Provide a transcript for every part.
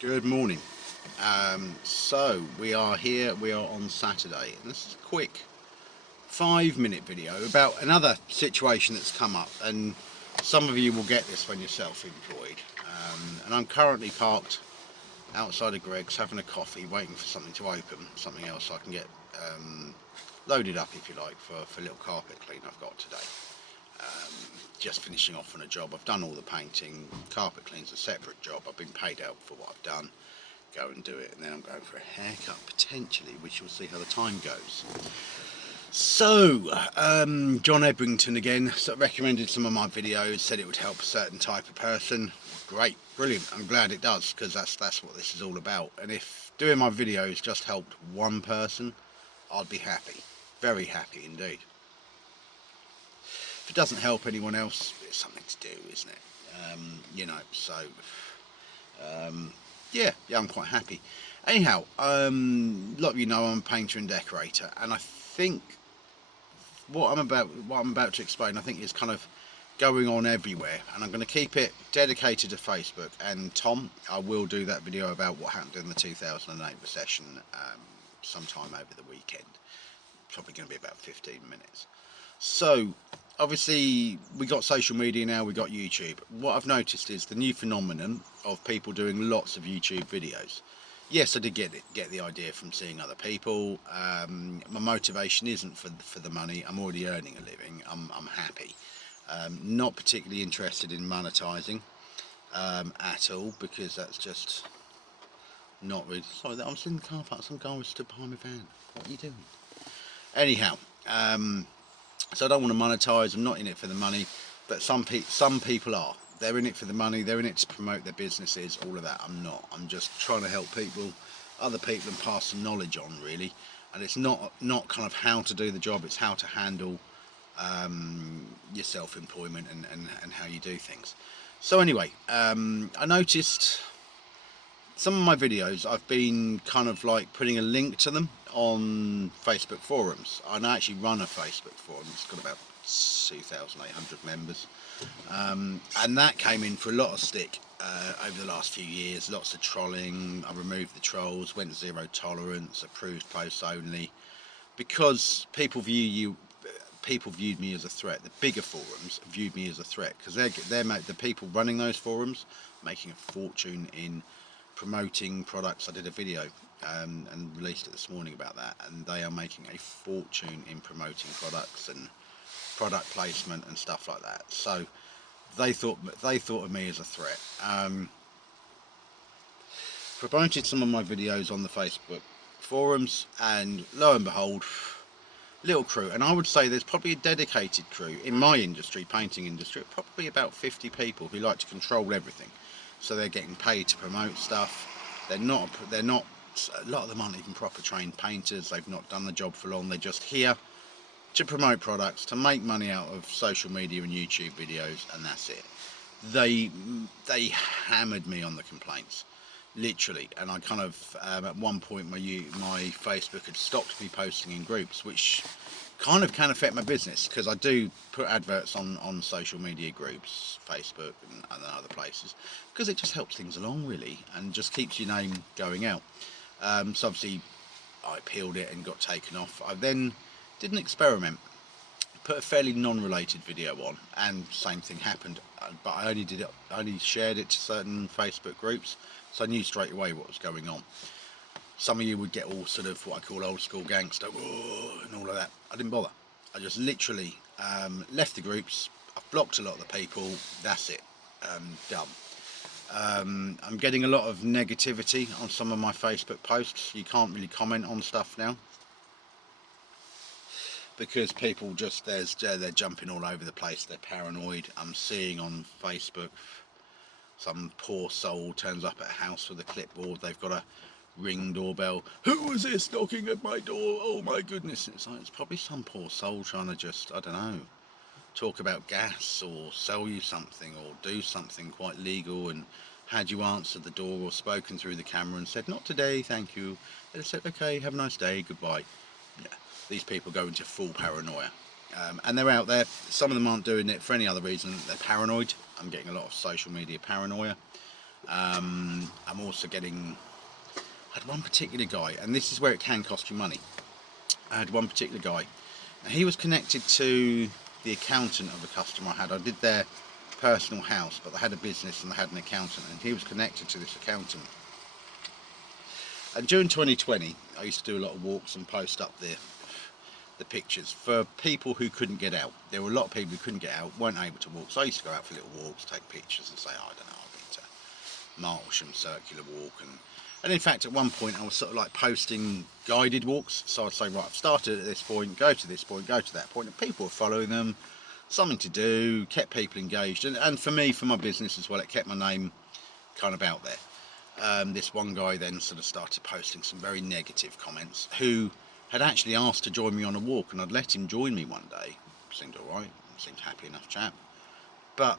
Good morning. So we are here, we are on Saturday, and this is a quick 5 minute video about another situation that's come up, and some of you will get this when you're self-employed. And I'm currently parked outside of Greg's having a coffee, waiting for something to open, something else so I can get loaded up, if you like, for a little carpet clean I've got today. Just finishing off on a job. I've done all the painting. Carpet clean's a separate job. I've been paid out for what I've done. Go and do it, and then I'm going for a haircut potentially, which we'll see how the time goes. So John Ebrington again recommended some of my videos, said it would help a certain type of person. Great, brilliant. I'm glad it does, because that's what this is all about. And if doing my videos just helped one person, I'd be happy, very happy indeed. If it doesn't help anyone else, it's something to do, isn't it? Yeah, I'm quite happy. Anyhow, a lot of you know I'm a painter and decorator, and I think what I'm about to explain, I think, is kind of going on everywhere, and I'm going to keep it dedicated to Facebook. And Tom, I will do that video about what happened in the 2008 recession sometime over the weekend. Probably going to be about 15 minutes. So obviously we got social media now, we got YouTube. What I've noticed is the new phenomenon of people doing lots of YouTube videos. Yes, I did get the idea from seeing other people. My motivation isn't for the money. I'm already earning a living. I'm happy. Not particularly interested in monetizing at all, because that's just not really. Sorry, I'm sitting in the car park. Some guy was stood behind my van. What are you doing? Anyhow. So I don't want to monetize. I'm not in it for the money, but some people are. They're in it for the money. They're in it to promote their businesses. All of that. I'm not. I'm just trying to help other people, and pass some knowledge on, really. And it's not kind of how to do the job. It's how to handle your self-employment and how you do things. So anyway, I noticed some of my videos, I've been kind of like putting a link to them on Facebook forums. I actually run a Facebook forum. It's got about 2,800 members, and that came in for a lot of stick over the last few years. Lots of trolling. I removed the trolls, went zero tolerance, approved posts only, because people viewed me as a threat. The bigger forums viewed me as a threat, because they're the people running those forums making a fortune in promoting products. I did a video and released it this morning about that, and they are making a fortune in promoting products and product placement and stuff like that. So they thought of me as a threat. Promoted some of my videos on the Facebook forums, and lo and behold, little crew. And I would say there's probably a dedicated crew in my industry, painting industry, probably about 50 people who like to control everything. So they're getting paid to promote stuff. They're not. A lot of them aren't even proper trained painters. They've not done the job for long. They're just here to promote products, to make money out of social media and YouTube videos, and that's it. They hammered me on the complaints, literally. And I kind of at one point my Facebook had stopped me posting in groups, which kind of can affect my business, because I do put adverts on social media groups, Facebook and other places, because it just helps things along, really, and just keeps your name going out. So obviously I appealed it and got taken off. I then did an experiment, put a fairly non-related video on, and same thing happened, but I only shared it to certain Facebook groups, so I knew straight away what was going on. Some of you would get all sort of what I call old school gangster, and all of that. I didn't bother. I just literally left the groups. I've blocked a lot of the people. That's it. Done. I'm getting a lot of negativity on some of my Facebook posts. You can't really comment on stuff now, because people just they're jumping all over the place. They're paranoid. I'm seeing on Facebook some poor soul turns up at a house with a clipboard. They've got a Ring doorbell. Who was this knocking at my door? Oh my goodness. It's probably some poor soul trying to just, I don't know, talk about gas or sell you something or do something quite legal, and had you answered the door or spoken through the camera and said, not today, thank you, they'd have said, okay, have a nice day, goodbye. Yeah, these people go into full paranoia. And they're out there. Some of them aren't doing it for any other reason. They're paranoid. I'm getting a lot of social media paranoia. I'm also getting, I had one particular guy, and this is where it can cost you money. I had one particular guy, and he was connected to the accountant of a customer I had. I did their personal house, but they had a business and they had an accountant, and he was connected to this accountant. And during 2020, I used to do a lot of walks and post up the pictures for people who couldn't get out. There were a lot of people who couldn't get out, weren't able to walk. So I used to go out for little walks, take pictures, and say, oh, I don't know, I've been to Martlesham Circular Walk, and in fact at one point I was sort of like posting guided walks. So I'd say, right, I've started at this point, go to this point, go to that point, and people were following them, something to do, kept people engaged, and for me, for my business as well, it kept my name kind of out there. This one guy then sort of started posting some very negative comments, who had actually asked to join me on a walk, and I'd let him join me one day. Seemed alright, seemed happy enough chap, but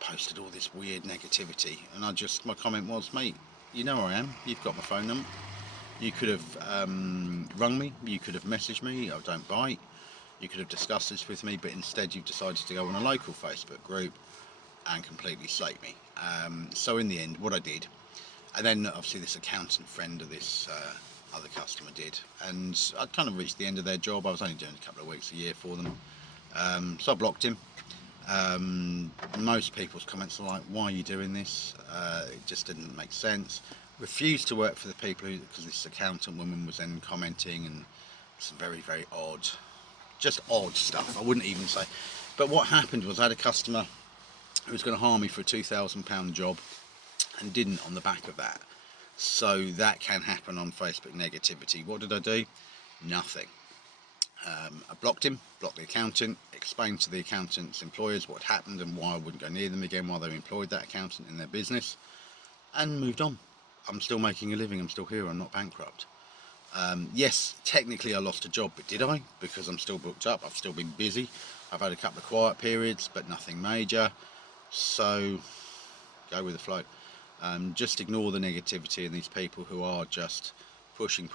posted all this weird negativity, and my comment was, mate, you know where I am, you've got my phone number, you could have rung me, you could have messaged me, I don't bite, you could have discussed this with me, but instead you've decided to go on a local Facebook group and completely slate me. So in the end, what I did, and then obviously this accountant friend of this other customer did, and I'd kind of reached the end of their job. I was only doing a couple of weeks a year for them, so I blocked him. Most people's comments are like, why are you doing this? It just didn't make sense. Refused to work for the people because this accountant woman was then commenting, and some very, very odd, just odd stuff, I wouldn't even say. But what happened was I had a customer who was going to hire me for a £2,000 job and didn't on the back of that. So that can happen on Facebook negativity. What did I do? Nothing. I blocked him, blocked the accountant, explained to the accountant's employers what happened and why I wouldn't go near them again while they employed that accountant in their business, and moved on. I'm still making a living, I'm still here, I'm not bankrupt. Yes, technically I lost a job, but did I? Because I'm still booked up, I've still been busy. I've had a couple of quiet periods, but nothing major. So, go with the flow. Just ignore the negativity and these people who are just pushing.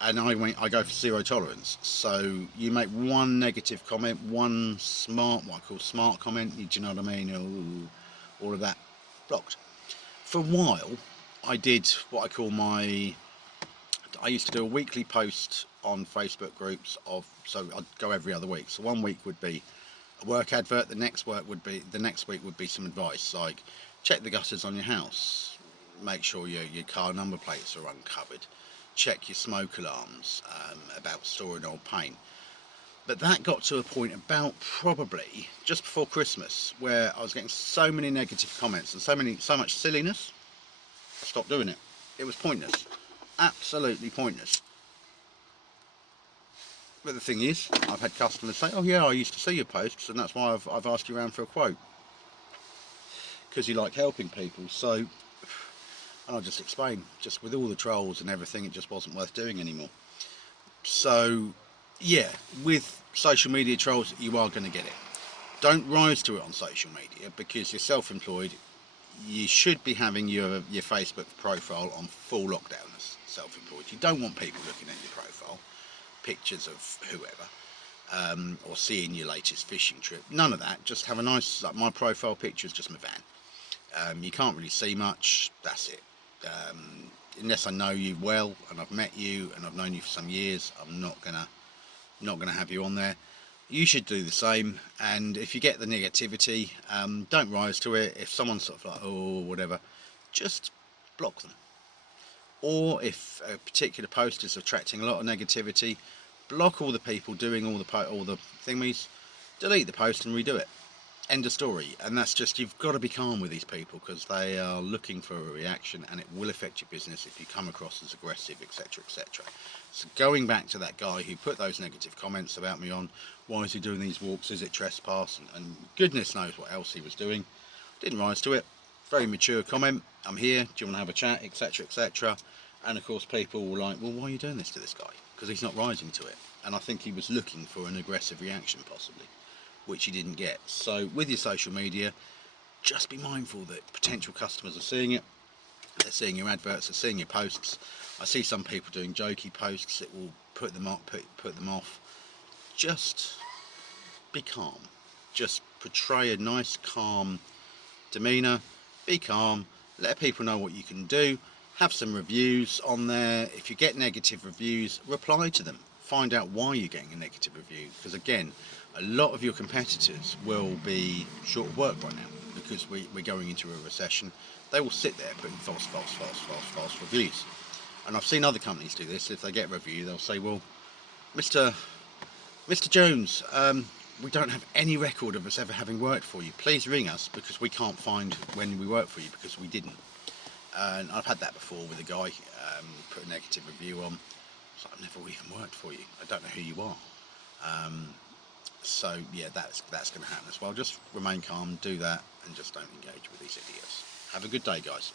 And I go for zero tolerance. So you make one negative comment, one what I call smart comment, do you know what I mean? All of that, blocked. For a while, I did what I call I used to do a weekly post on Facebook groups so I'd go every other week. So one week would be a work advert, the next week would be some advice, like check the gutters on your house, make sure your car number plates are uncovered, check your smoke alarms, about storing old paint. But that got to a point about probably just before Christmas where I was getting so many negative comments and so much silliness, I stopped doing it. It was pointless, absolutely pointless. But the thing is, I've had customers say, oh yeah, I used to see your posts and that's why I've asked you around for a quote, because you like helping people. So, and I'll just explain, just with all the trolls and everything, it just wasn't worth doing anymore. So yeah, with social media trolls, you are going to get it. Don't rise to it on social media, because you're self-employed. You should be having your Facebook profile on full lockdown as self-employed. You don't want people looking at your profile, pictures of whoever, or seeing your latest fishing trip. None of that. Just have a nice, like my profile picture is just my van. You can't really see much, that's it. Unless I know you well and I've met you and I've known you for some years, I'm not gonna have you on there. You should do the same, and if you get the negativity, don't rise to it. If someone's sort of like, oh, whatever, just block them. Or if a particular post is attracting a lot of negativity, block all the people doing all the thingies, delete the post and redo it. End of story. And that's just, you've got to be calm with these people, because they are looking for a reaction, and it will affect your business if you come across as aggressive, etc, etc. So going back to that guy who put those negative comments about me on, why is he doing these walks, is it trespass, and goodness knows what else he was doing, didn't rise to it. Very mature comment, I'm here, do you want to have a chat, etc, etc. And of course people were like, well, why are you doing this to this guy? Because he's not rising to it. And I think he was looking for an aggressive reaction possibly, which he didn't get. So with your social media, just be mindful that potential customers are seeing it. They're seeing your adverts, they're seeing your posts. I see some people doing jokey posts that will put them off. Just be calm. Just portray a nice, calm demeanour. be calm, let people know what you can do, have some reviews on there. If you get negative reviews, reply to them, find out why you're getting a negative review, because again, a lot of your competitors will be short of work right now because we're going into a recession. They will sit there putting false reviews. And I've seen other companies do this. If they get a review, they'll say, well, Mr. Jones, we don't have any record of us ever having worked for you. Please ring us because we can't find when we worked for you because we didn't. And I've had that before with a guy put a negative review on. It's like, I've never even worked for you. I don't know who you are. So yeah, that's going to happen as well. Just remain calm, do that, and just don't engage with these idiots. Have a good day, guys.